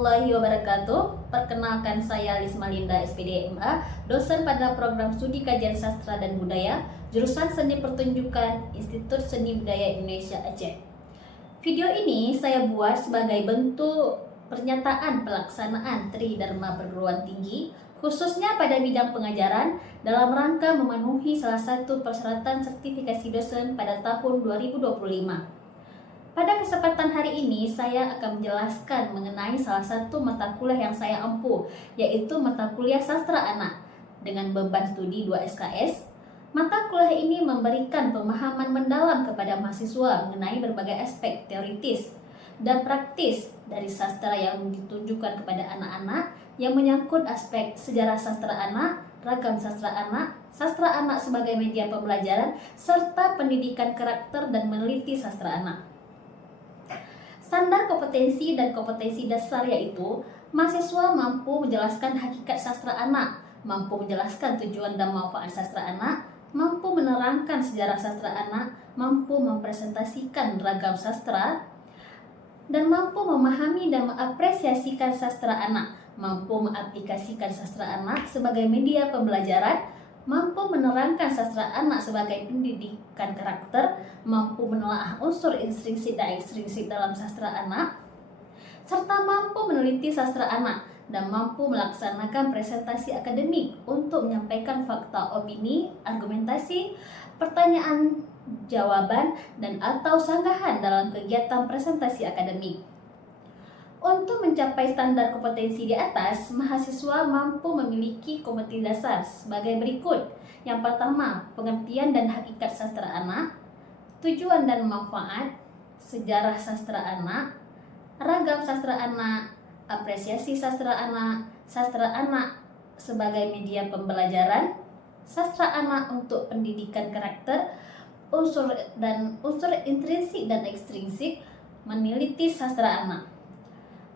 warahmatullahi wabarakatuh. Perkenalkan, saya Lisma Linda SPD MA, dosen pada program studi kajian sastra dan budaya, jurusan seni pertunjukan, Institut Seni Budaya Indonesia Aceh. Video ini saya buat sebagai bentuk pernyataan pelaksanaan Tridharma Perguruan Tinggi, khususnya pada bidang pengajaran, dalam rangka memenuhi salah satu persyaratan sertifikasi dosen pada tahun 2025. Pada kesempatan hari ini, saya akan menjelaskan mengenai salah satu mata kuliah yang saya empuh, yaitu mata kuliah Sastra Anak. Dengan beban studi 2 SKS, mata kuliah ini memberikan pemahaman mendalam kepada mahasiswa mengenai berbagai aspek teoritis dan praktis dari sastra yang ditunjukkan kepada anak-anak yang menyangkut aspek sejarah sastra anak, ragam sastra anak sebagai media pembelajaran, serta pendidikan karakter dan meneliti sastra anak. Standar kompetensi dan kompetensi dasar yaitu mahasiswa mampu menjelaskan hakikat sastra anak, mampu menjelaskan tujuan dan manfaat sastra anak, mampu menerangkan sejarah sastra anak, mampu mempresentasikan ragam sastra, dan mampu memahami dan mengapresiasikan sastra anak, mampu mengaplikasikan sastra anak sebagai media pembelajaran, mampu menerangkan sastra anak sebagai pendidikan karakter, mampu menelaah unsur intrinsik dan ekstrinsik dalam sastra anak, serta mampu meneliti sastra anak dan mampu melaksanakan presentasi akademik untuk menyampaikan fakta, opini, argumentasi, pertanyaan, jawaban, dan atau sanggahan dalam kegiatan presentasi akademik. Untuk mencapai standar kompetensi di atas, mahasiswa mampu memiliki kompetensi dasar sebagai berikut. Yang pertama, pengertian dan hakikat sastra anak, tujuan dan manfaat, sejarah sastra anak, ragam sastra anak, apresiasi sastra anak sebagai media pembelajaran, sastra anak untuk pendidikan karakter, unsur intrinsik dan ekstrinsik, meneliti sastra anak.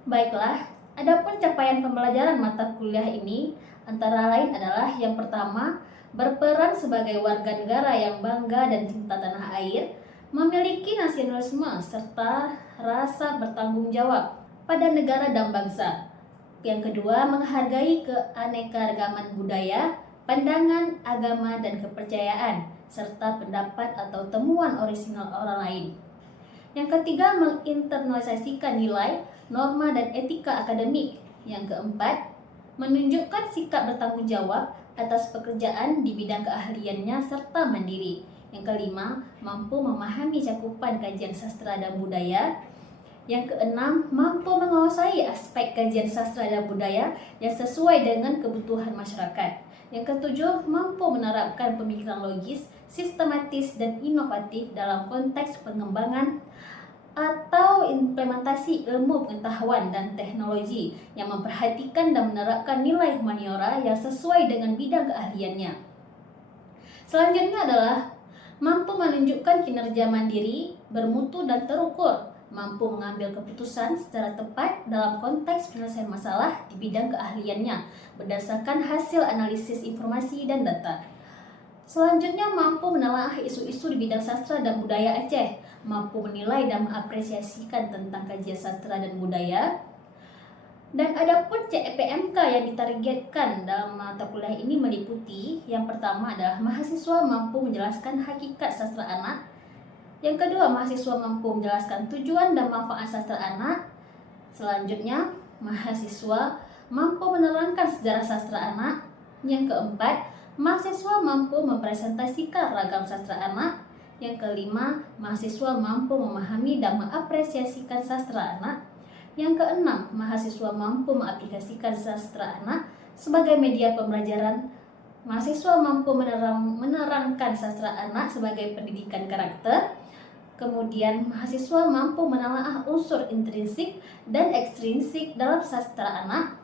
Baiklah, adapun capaian pembelajaran mata kuliah ini antara lain adalah yang pertama, berperan sebagai warga negara yang bangga dan cinta tanah air, memiliki nasionalisme serta rasa bertanggung jawab pada negara dan bangsa. Yang kedua, menghargai keanekaragaman budaya, pandangan, agama, dan kepercayaan, serta pendapat atau temuan orisinal orang lain. Yang ketiga, menginternalisasikan nilai, norma, dan etika akademik. Yang keempat, menunjukkan sikap bertanggung jawab atas pekerjaan di bidang keahliannya serta mandiri. Yang kelima, mampu memahami cakupan kajian sastra dan budaya. Yang keenam, mampu menguasai aspek kajian sastra dan budaya yang sesuai dengan kebutuhan masyarakat. Yang ketujuh, mampu menerapkan pemikiran logis, sistematis, dan inovatif dalam konteks pengembangan atau implementasi ilmu pengetahuan dan teknologi yang memperhatikan dan menerapkan nilai humaniora yang sesuai dengan bidang keahliannya. Selanjutnya adalah mampu menunjukkan kinerja mandiri, bermutu, dan terukur, mampu mengambil keputusan secara tepat dalam konteks penyelesaian masalah di bidang keahliannya berdasarkan hasil analisis informasi dan data. Selanjutnya, mampu menelaah isu-isu di bidang sastra dan budaya Aceh, mampu menilai dan mengapresiasikan tentang kajian sastra dan budaya. Dan adapun CPMK yang ditargetkan dalam mata kuliah ini meliputi yang pertama adalah mahasiswa mampu menjelaskan hakikat sastra anak. Yang kedua, mahasiswa mampu menjelaskan tujuan dan manfaat sastra anak. Selanjutnya, mahasiswa mampu menerangkan sejarah sastra anak. Yang keempat, mahasiswa mampu mempresentasikan ragam sastra anak. Yang kelima, mahasiswa mampu memahami dan mengapresiasikan sastra anak. Yang keenam, mahasiswa mampu mengaplikasikan sastra anak sebagai media pembelajaran. Mahasiswa mampu menerangkan sastra anak sebagai pendidikan karakter. Kemudian, mahasiswa mampu menelaah unsur intrinsik dan ekstrinsik dalam sastra anak.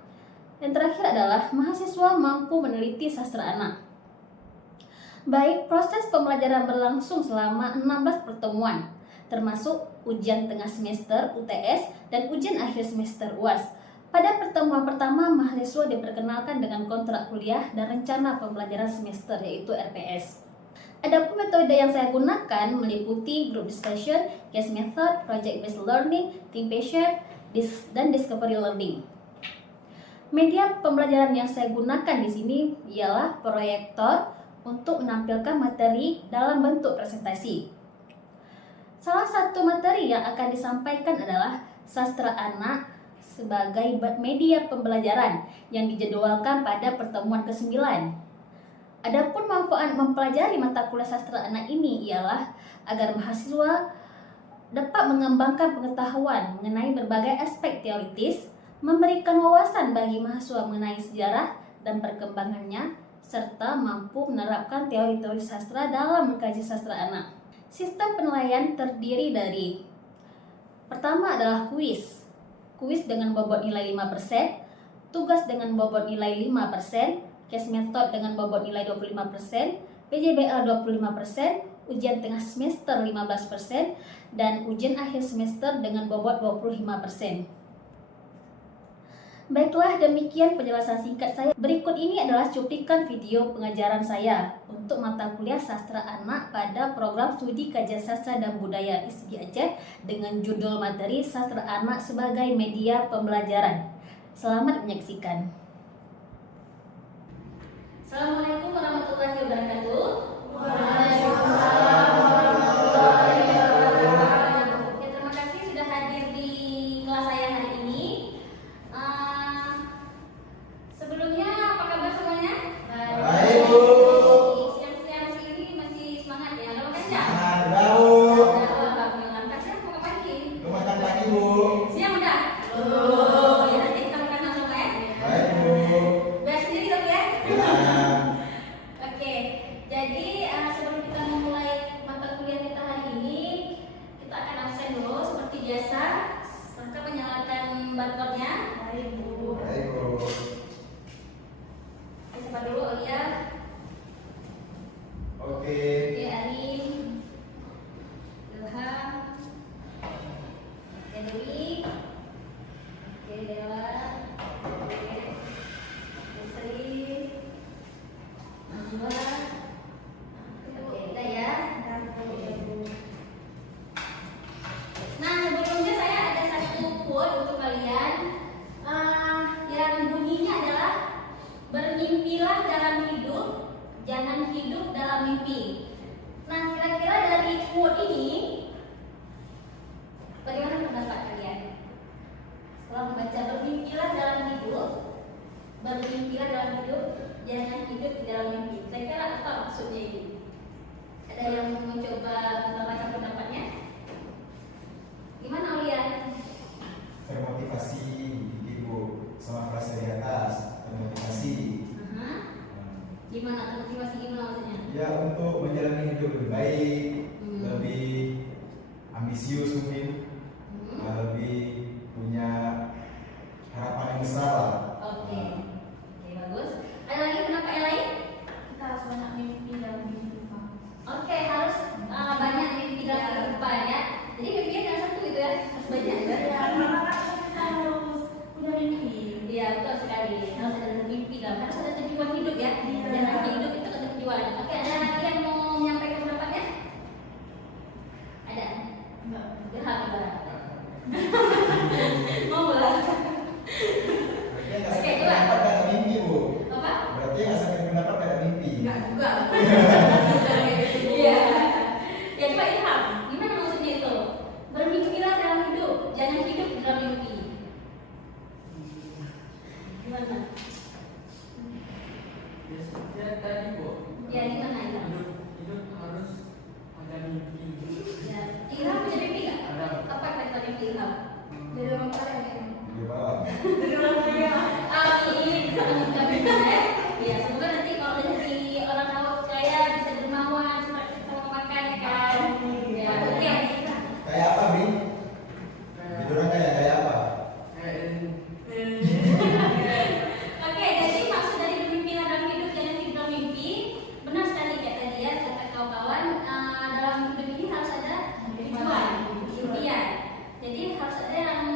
Yang terakhir adalah mahasiswa mampu meneliti sastra anak. Baik, proses pembelajaran berlangsung selama 16 pertemuan, termasuk ujian tengah semester UTS dan ujian akhir semester UAS. Pada pertemuan pertama, mahasiswa diperkenalkan dengan kontrak kuliah dan rencana pembelajaran semester, yaitu RPS. Adapun metode yang saya gunakan meliputi group discussion, case method, project based learning, team based, dan discovery learning. Media pembelajaran yang saya gunakan di sini ialah proyektor untuk menampilkan materi dalam bentuk presentasi. Salah satu materi yang akan disampaikan adalah sastra anak sebagai media pembelajaran yang dijadwalkan pada pertemuan ke-9. Adapun manfaat mempelajari mata kuliah sastra anak ini ialah agar mahasiswa dapat mengembangkan pengetahuan mengenai berbagai aspek teoritis, memberikan wawasan bagi mahasiswa mengenai sejarah dan perkembangannya, serta mampu menerapkan teori-teori sastra dalam mengkaji sastra anak. Sistem penilaian terdiri dari: pertama adalah kuis dengan bobot nilai 5%, tugas dengan bobot nilai 5%, case method dengan bobot nilai 25%, PJBL 25%, ujian tengah semester 15%, dan ujian akhir semester dengan bobot 25%. Baiklah, demikian penjelasan singkat saya. Berikut ini adalah cuplikan video pengajaran saya untuk mata kuliah Sastra Anak pada program Studi Kajian Sastra dan Budaya ISG Aceh dengan judul materi Sastra Anak sebagai Media Pembelajaran. Selamat menyaksikan. Assalamualaikum warahmatullahi wabarakatuh. Waalaikumsalam warahmatullahi wabarakatuh. Ya, terima kasih sudah hadir di kelas saya hari ini. Sebelumnya apa kabar semuanya? Baik, Bu. Siang-siang sini masih semangat ya? Kalau kan ya? Semangat, Bu. Alhamdulillah. Kasih mau ngapain? Mau makan pagi, Bu. Siang udah? Ya nanti kita makan sama ya. Baik, Bu. Bayar sendiri dong ya? Ya. Oke, jadi sebelum kita memulai mata kuliah kita hari ini, kita akan absen dulu seperti biasa. Maka menyalakan barcode-nya. Baik, Bu. Baik, Bu. Siapa dulu, Aulia? Oke. Oke, Arin, Ilham, oke, Dewi, oke, Dewa, oke, Sri, Najwa, oke, udah ya. Nah, sebelumnya saya ada satu quote untuk kalian yang bunyinya adalah: bermimpilah dalam hidup, jangan hidup dalam mimpi. Nah, kira-kira dari quote ini, bagaimana pendapat kalian? Setelah membaca bermimpilah dalam hidup, jangan hidup di dalam mimpi. Kira-kira apa maksudnya ini? Ada yang mau mencoba menambahkan pendapatnya? Gimana, Aulia? Termotivasi dikit, Bu. Sama frase di atas. Termotivasi. Gimana motivasi, gimana maksudnya? Ya, untuk menjalani hidup lebih baik, lebih ambisius mungkin, lebih punya harapan yang besar lah. Oke, bagus. Ada lagi pendapat yang lain? Kita harus banyak mimpi dalam kehidupan. Oke, harus banyak mimpi dalam kehidupan ya. Jadi mimpinya jangan satu gitu ya, harus banyak ya. Karena kan kita harus punya mimpi. Iya, betul sekali. Harus ada mimpi dalam, harus ada tujuan hidup ya. Jangan hidup itu ada tujuan. Oke, ada lagi yang mau menyampaikan pendapatnya? Ada? Enggak. Alhamdulillah. Mau lah. Berarti nggak Oke, sampai dua. pendapat nggak ada mimpi, Bu. Apa? Berarti nggak sampai pendapat nggak ada mimpi. Enggak juga. Iya. Ya, coba Ilham, gimana maksudnya itu? Bermimpilah dalam hidup, jangan hidup dalam mimpi. Gimana? Ya tadi, Bu. Ya, gimana Ilham? Hidup harus ada mimpi. Ya, Ilham punya mimpi nggak? Ada. Apa kata mimpi Ilham? Jadi orang kaya ya. Di bawah. Jadi orang kaya. Amin. Kami ya. Ya, semoga nanti kalau jadi orang kaya bisa dermawan, seperti kita mau makan ya kan. Ya, oke. Kayak apa, Bri? Jadi orang kayak apa? Oke, jadi maksud dari bermimpi dalam hidup jangan hidup dalam mimpi. Benar sekali kayak tadi ya kata kawan-kawan, dalam hidup ini harus ada tujuan, impian. Jadi harus ada yang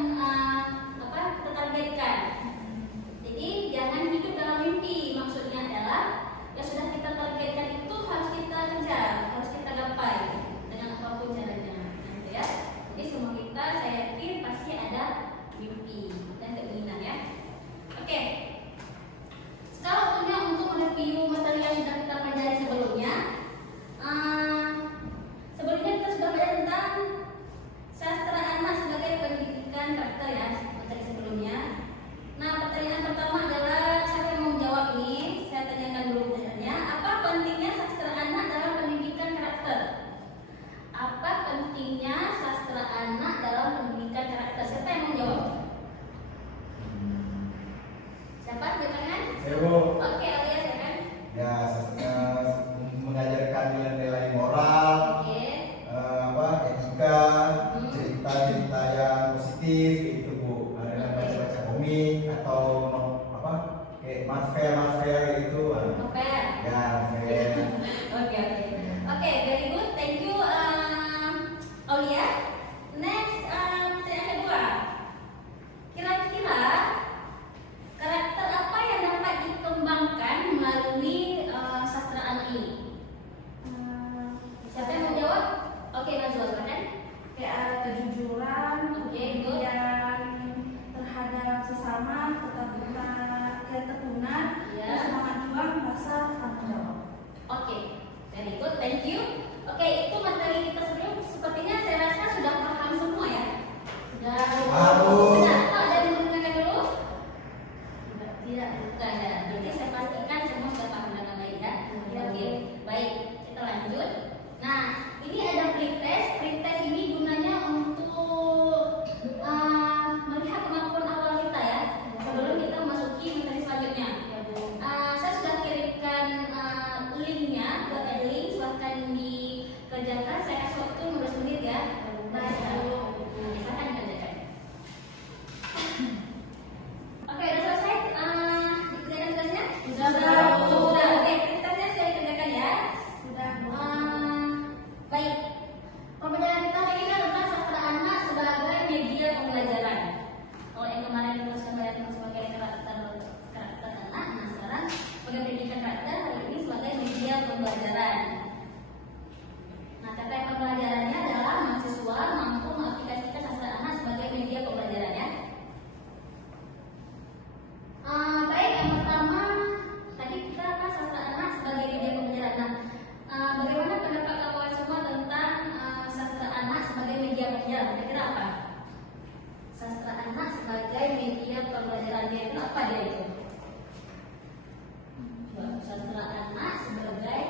thank you. Oke, itu materi kita sebelum sepertinya saya rasa sudah paham semua ya. Sudah. Sudah. Oh, ada yang mau tanyakan dulu? Tidak. Tidak ada. Jadi saya pastikan semua sudah paham dengan baik ya. Oke, baik. Kita lanjut. Nah, ini ada pretest. Pretest ini gunanya untuk melihat kemampuan awal kita ya. Sebelum kita masuki materi selanjutnya. Saya sudah kirimkan linknya ke Edlink, silahkan dikerjakan. Saya kasih waktu 15 menit ya. Baik, silahkan dikerjakan. Oke, udah selesai dikerjakan tugasnya? Sudah. Oke, tugasnya sudah dikerjakan ya. Sudah. Baik. Pembelajaran kita hari ini tentang sastra anak sebagai media pembelajaran. Kalau yang kemarin kita sudah belajar sebagai karakter anak, nah sekarang sebagai pendidikan karakter, hari ini sebagai media pembelajaran. Nah, tema pembelajarannya adalah mahasiswa mampu mengaplikasikan sastra anak sebagai media pembelajaran ya. Baik, yang pertama tadi kita kan sastra anak sebagai media pembelajaran. Nah, bagaimana pendapat kawan semua tentang sastra anak sebagai media pembelajaran? Kira-kira apa? Sastra anak sebagai media pembelajarannya itu apa dia itu? Sastra anak sebagai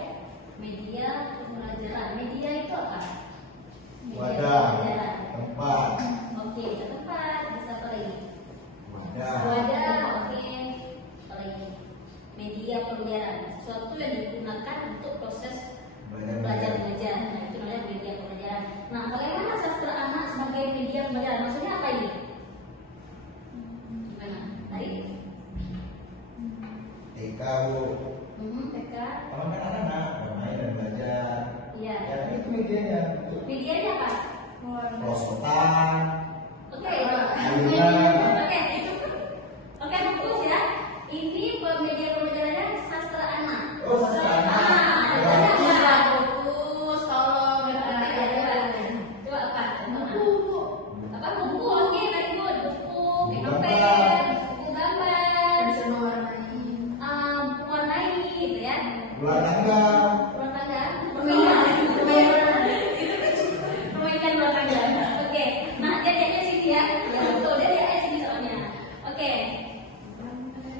media pembelajaran. Media itu apa? Media Wadah, pembelajaran. tempat. Oke, bisa tempat, bisa apa lagi? Wadah. Wadah, oke. Apa lagi? Media pembelajaran. Sesuatu yang digunakan untuk proses belajar mengajar. Nah, itu namanya media pembelajaran. Nah, bagaimana sastra anak sebagai media pembelajaran? Maksudnya apa ini? Gimana? Tadi? TK, Bu. TK. Kalau kan anak-anak bermain dan belajar. Iya. Ya, itu medianya. Medianya apa? Prosotan. Oke. Ayunan. Oke. Oke, fokus ya. Ini media pembelajarannya sastra anak. Oh, sastra anak. Fokus, tolong. Coba apa? Buku. Apa buku? Oke, very good. Buku, novel, buku gambar, warnai, gitu ya. Ular tangga. Rumah tangga. Permainan rumah tangga. Oke. Nah, dia sini ya. Ya betul, dia sini soalnya. Oke.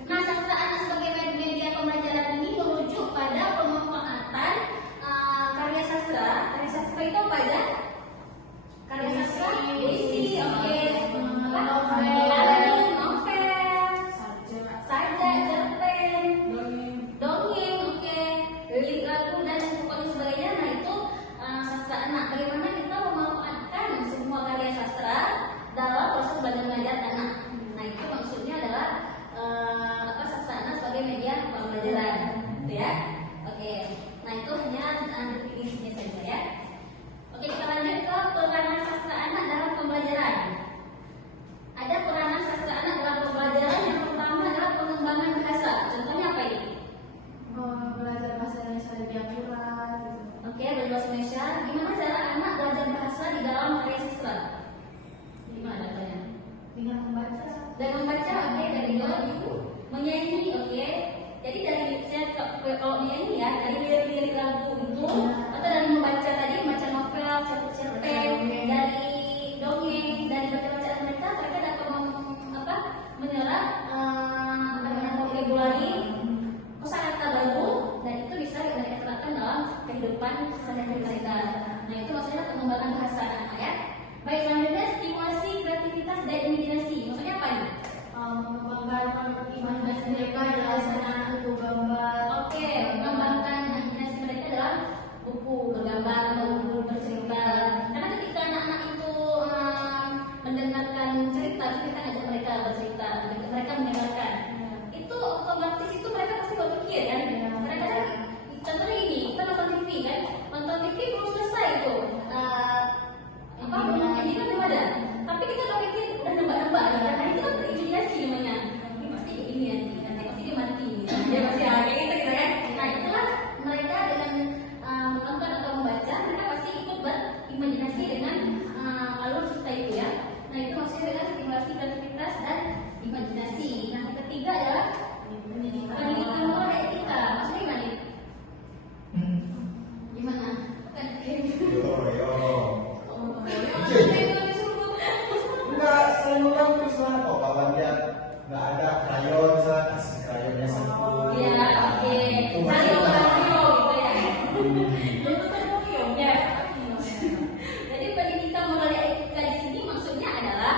Nah, sastra anak sebagai media pembelajaran ini merujuk pada pemanfaatan karya sastra. Karya sastra itu apa aja? Karya sastra, puisi, oke. Novel, sajak, cerpen, dongeng, oke, lirik lagu dan pokoknya sebagainya. Nah, itu sastra anak. Bagaimana kita memanfaatkan semua karya sastra dalam proses belajar mengajar anak. Nah, itu maksudnya adalah sastra anak sebagai media pembelajaran, gitu ya. Oke. Nah, itu hanya definisinya saja ya. Oke, kita lanjut ke peranan sastra anak dalam pembelajaran. Ada peranan sastra anak dalam pembelajaran. Yang pertama adalah pengembangan bahasa. Contohnya apa ini? Belajar bahasa Indonesia lebih akurat. Oke, belajar bahasa Indonesia. Gimana cara anak belajar bahasa di dalam karya sastra? Gimana caranya? Dengan membaca. Dan membaca, oke, dari menyanyi, oke. Jadi dari kalau menyanyi ya, dari lirik lagu itu, atau dari membaca tadi, membaca novel, cerpen, dari dongeng, dari baca-bacaan mereka dapat menyerap vocabulary, kosakata baru, dan itu bisa kita terapkan dalam kehidupan sehari-hari mereka. Nah, itu maksudnya pengembangan bahasa anak ya. Baik, selanjutnya stimulasi kreativitas dan imajinasi. Maksudnya apa nih? Mengembangkan imajinasi mereka dalam sana itu gambar. Oke, mengembangkan imajinasi mereka dalam buku bergambar atau buku bercerita. Karena ketika anak-anak itu mendengarkan cerita, kita ngajak mereka bercerita, mereka mendengarkan. Itu otomatis itu mereka pasti berpikir kan. Mereka kan, contohnya ini, kita nonton TV kan, nonton TV belum selesai itu. Ini kan belum ada. Tapi kita udah pikir, udah nebak-nebak ya. Nah, itu kan imajinasi namanya. Ini pasti ini nanti pasti dia mati. royong. Oh, Iya. Enggak, selalu praktis lah. Oh, kawan dia nggak ada krayon, saya kasih krayonnya satu. Iya, oke. Itu Saling maksudnya. mengayomi gitu ya. Betul-betul Ya. Jadi pendidikan moral dan etika di sini maksudnya adalah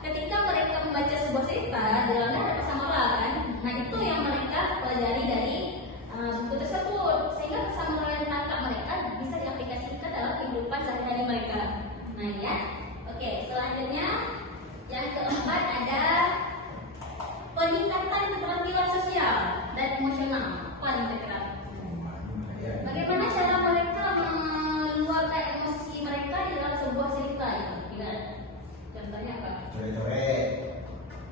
ketika mereka membaca sebuah cerita dalamnya ada pesan moral kan. Nah itu yang mereka pelajari dari buku tersebut sehingga pesan moral yang ditangkap mereka bisa diaplikasikan dalam kehidupan sehari-hari mereka. Nah ya, oke. Selanjutnya yang keempat ada peningkatan keterampilan sosial dan emosional. Apa yang kira-kira? Bagaimana cara mereka meluapkan emosi mereka di dalam sebuah cerita? Gimana? Contohnya apa? Coret-coret.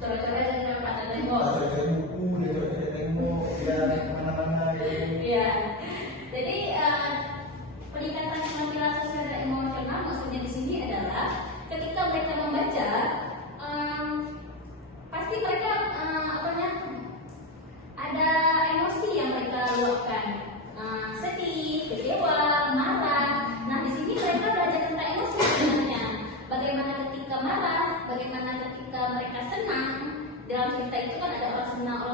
Coret-coret dan apa? Kita Tembok. coret-coret buku, dia coret-coret tembok, dia kemana-mana. Iya. Jadi peningkatan keterampilan sosial dan emosional maksudnya di sini adalah ketika mereka membaca, pasti mereka ada emosi yang mereka luapkan. Sedih, kecewa, marah. Nah, di sini mereka belajar tentang emosi sebenarnya. Bagaimana ketika marah, bagaimana ketika mereka senang. Dalam cerita itu kan ada orang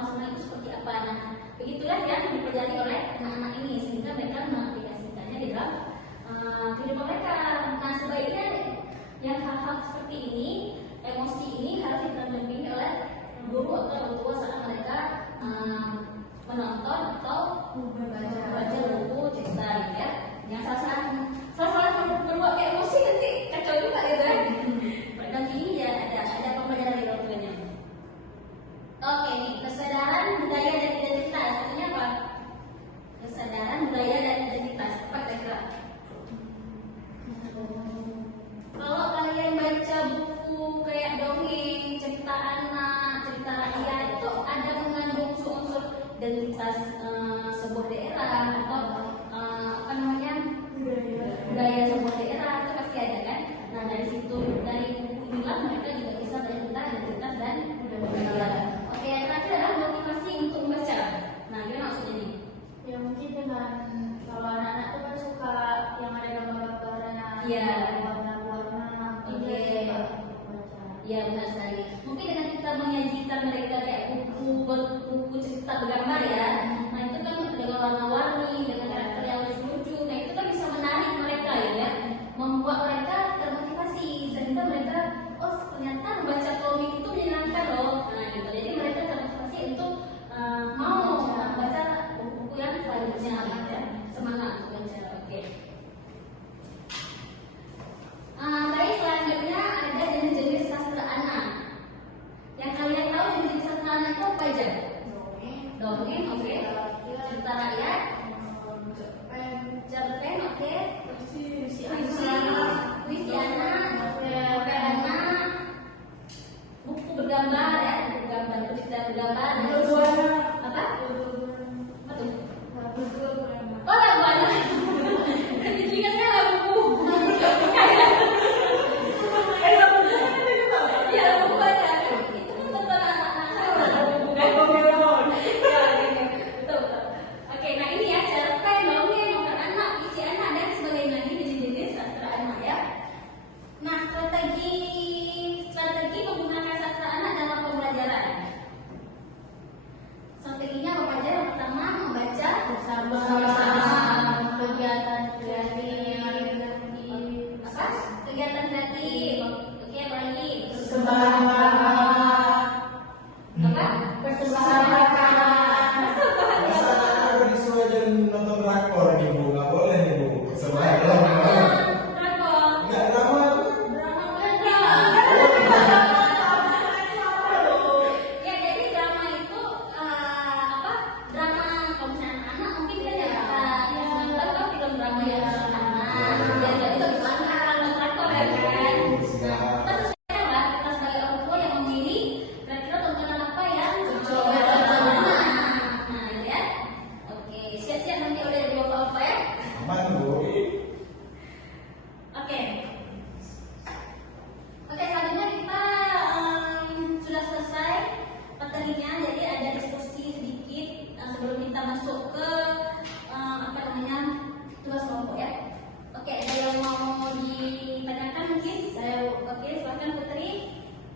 senang itu seperti apa. Nah, begitulah yang dipelajari oleh anak-anak ini sehingga mereka mengaplikasikannya di dalam kehidupan mereka. Nah, sebaiknya yang hal-hal seperti ini, emosi ini harus didampingi oleh guru atau orang tua saat mereka menonton atau membaca buku cerita gitu ya. Yang salah berbuat kayak emosi nanti kacau juga gitu kan. Dan ini ya ada pembelajaran di orang tuanya. Oke nih, kesadaran budaya dan identitas. Artinya apa? Kesadaran budaya dan identitas. Apa kira-kira? Kalau kalian baca buku kayak dongeng, cerita anak, cerita rakyat itu ada mengandung unsur-unsur identitas sebuah daerah atau budaya sebuah daerah itu pasti ada kan. Nah dari situ dari buku inilah mereka juga bisa belajar tentang identitas dan budaya. Oke, yang terakhir adalah motivasi untuk membaca. Nah gimana maksudnya nih? Ya mungkin dengan kalau anak-anak tuh kan suka yang ada gambar-gambarnya, Iya. warna-warna, Oke. baca. Ya benar sekali. Mungkin dengan kita menyajikan mereka kayak buku cerita bergambar ya. Nah itu kan dengan warna-warni, dengan karakter yang lucu-lucu. Nah itu kan bisa menarik mereka ya, membuat mereka termotivasi sehingga mereka ternyata membaca komik itu menyenangkan loh. Nah gitu. Jadi mereka termotivasi untuk mau membaca buku-buku yang selanjutnya gitu ya. Semangat untuk baca. Oke. Baik, selanjutnya ada jenis-jenis sastra anak. Yang kalian tahu jenis sastra anak itu apa aja? Dongeng, oke.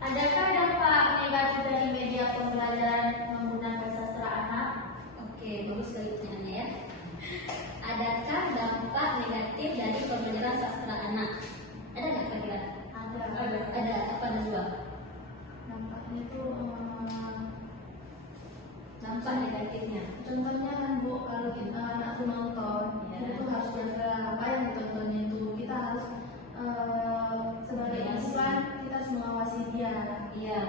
Adakah dampak negatif dari media pembelajaran menggunakan sastra anak? Oke, bagus sekali pertanyaannya ya. Adakah dampak negatif dari pembelajaran sastra anak? Ada nggak kira-kira? Ada. Apa Najwa? Dampaknya itu Dampak negatifnya. contohnya kan Bu, kalau kita anak tuh nonton, Ya. itu tuh harus jaga apa yang ditontonnya itu. Kita harus sebagai Iya ibu sih. kan kita harus mengawasi dia. Iya.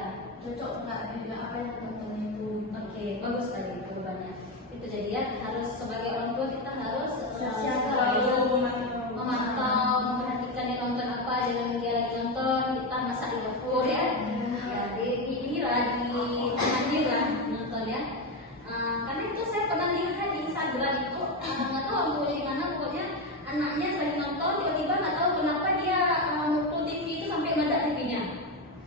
Cocok nggak dengan apa yang ditontonnya itu. Oke, bagus sekali jawabannya. Itu jadi ya, harus sebagai orang tua kita harus Siap-siap selalu memantau. memantau, memperhatikan dia nonton apa, jangan dia lagi nonton, kita masak di dapur ya. Ya, di temani lah nonton ya. Karena itu saya pernah lihat di Instagram itu, nggak tahu ambilnya di mana, pokoknya anaknya lagi nonton, tiba-tiba nggak tahu kenapa dia mukul TV itu sampai meledak TV-nya.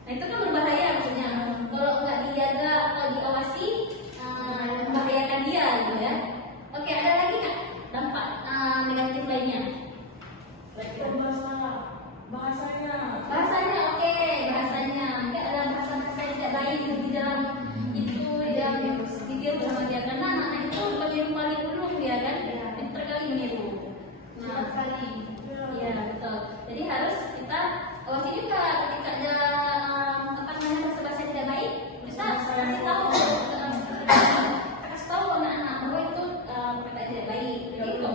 Nah itu kan berbahaya maksudnya. Kalau nggak dijaga atau diawasi, membahayakan dia gitu ya. Oke, ada lagi nggak dampak negatif lainnya? Bahasanya. Bahasanya, oke, bahasanya. Nggak ada bahasa-bahasa yang tidak baik di dalam itu yang video bersama dia. Karena anak itu meniru paling dulu ya kan, pinter kali meniru. Nah, Sekali. iya betul. Jadi harus kita awasi juga ketika ada apa namanya bahasa-bahasa tidak baik, kita kasih tahu, kasih tahu anak-anak bahwa itu perkataan tidak baik. Jadi kalau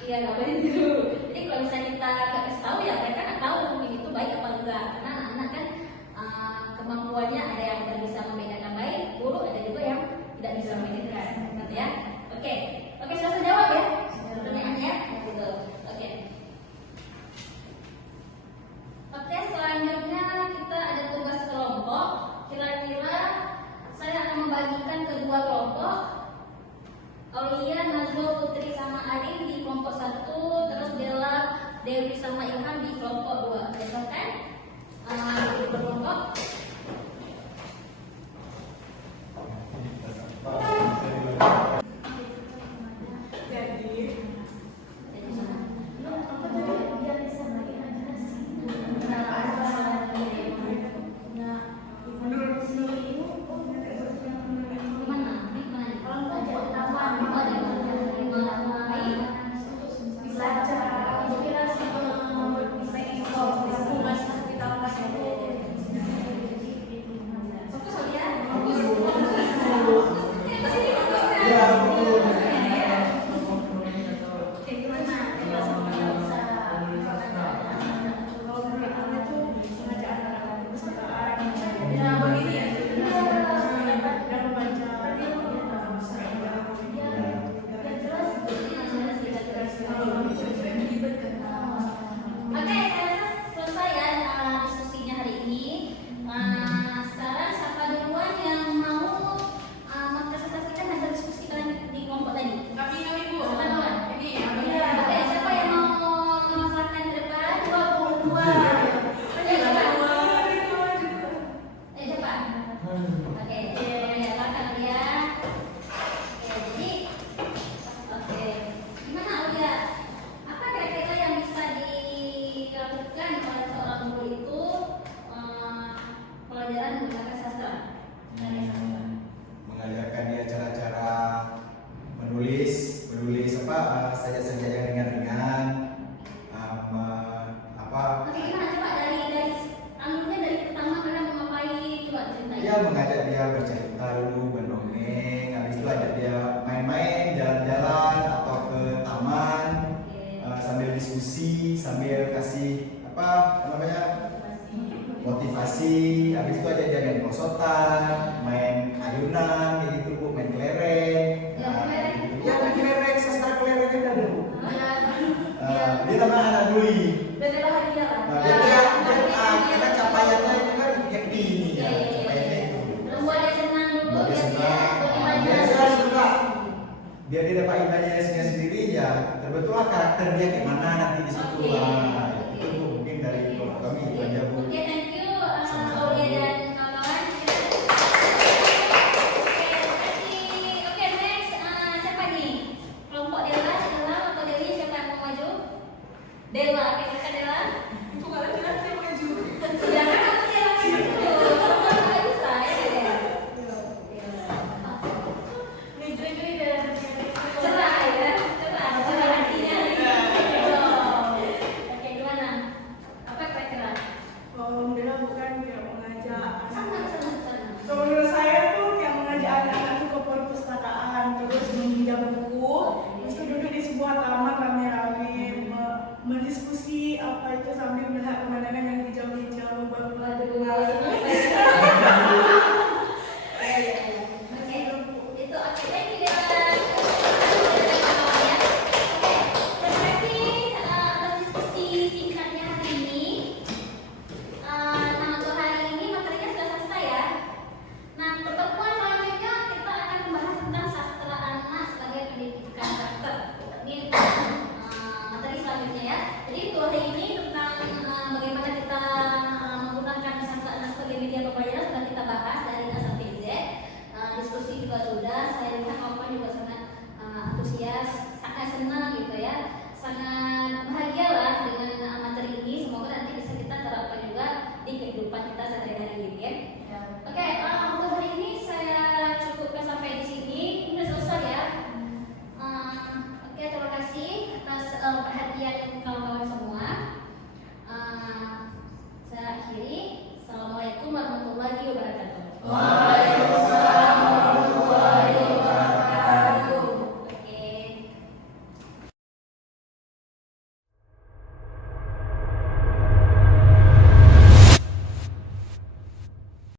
iya nggak boleh dulu. Jadi kalau misalnya kita nggak kasih tahu ya mereka nggak tahu mungkin itu baik apa enggak. Karena anak-anak kan kemampuannya ada yang bisa membedakan baik, buruk, ada juga yang tidak bisa membedakan, gitu ya. Oke, sudah terjawab ya pertanyaannya, gitu. Oke, selanjutnya kita ada tugas kelompok. Kira-kira saya akan membagikan ke dua kelompok. Aulia, Nazwa, Putri sama Arin di kelompok 1, terus Della, Dewi sama Ilham di kelompok 2. Besokkan di kelompok. Oke, saya rasa selesai ya diskusinya hari ini. Sekarang siapa duluan yang mau mempresentasikan hasil diskusi kalian di kelompok tadi? Kami Bu. Siapa duluan? Iya. Oke, siapa yang mau memasarkan ke depan? Dua. Siapa? Siapa? Oke, ya silakan ya. Oke, gimana Aulia? Apa kira-kira yang bisa dilakukan oleh seorang guru itu pelajaran menggunakan sastra? Mengajarkan dia cara-cara menulis saja-saja yang ringan-ringan, Oke, gimana coba dari alurnya dari pertama kalian mau ngapain? Coba ceritain. dia mengajak dia bercerita dulu, berdongeng, habis itu ajak dia main-main, jalan-jalan atau ke taman, sambil diskusi, sambil kasih apa namanya motivasi, habis itu ajak dia main prosotan, main ayunan, kayak gitu Bu, main kelereng. Ya, kelereng. Ya, main kelereng, sastra kelereng kan ada Bu. Dia namanya anak duli. Dan bahagia lah. Nah, kita capaiannya itu kan yang di ini ya, capaiannya itu. Membuat dia senang dulu, Buat dia biar senang, dia dia senang juga. Biar dia dapat imajinasinya sendiri ya, terbentuklah karakter dia gimana nanti di situ. Oke. Nah, itu Bu, mungkin dari kelompok kami itu aja Bu. Oke, thank you Aulia dan kawan-kawan. Oke, next siapa nih? Kelompok Della atau Dewi, siapa yang mau maju? Della, oke silakan Della. Bukan lagi nanti maju. Silakan aku Della maju dulu. berdiskusi apa itu sambil melihat pemandangan yang hijau-hijau membuat pelajaran. Oke, itu oke. Thank you, Dewan. Ya. Oke, terima kasih atas diskusi singkatnya hari ini. Nah, untuk hari ini materinya sudah selesai ya. Nah, pertemuan selanjutnya kita akan membahas tentang sastra anak sebagai pendidikan karakter. Ini materi selanjutnya ya. Jadi untuk hari ini tentang bagaimana kita menggunakan sastra anak sebagai media pembelajaran sudah kita bahas dari A sampai Z. Diskusi juga sudah. Saya lihat kawan juga sangat antusias, sangat senang gitu ya, sangat